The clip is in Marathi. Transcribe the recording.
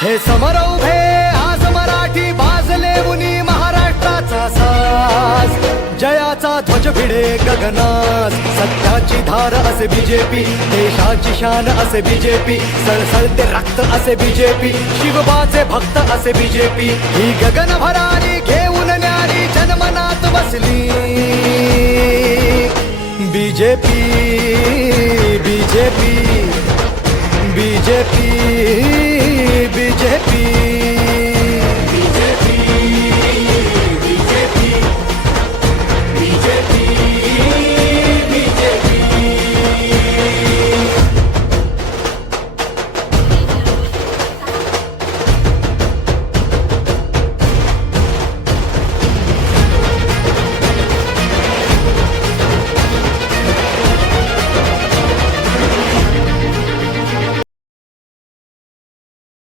हे समर उभे आज मराठी बाजले मुनी महाराष्ट्राचा साज. जयाचा ध्वज भिडे गगनास. सत्याची धार असे बीजेपी देशाची शान असे बीजेपी सळसळते रक्त असे बीजेपी शिवबाचे भक्त असे बीजेपी ही गगन भरारी घेऊन न्यारी जनमनात बसली. BJP BJP BJP.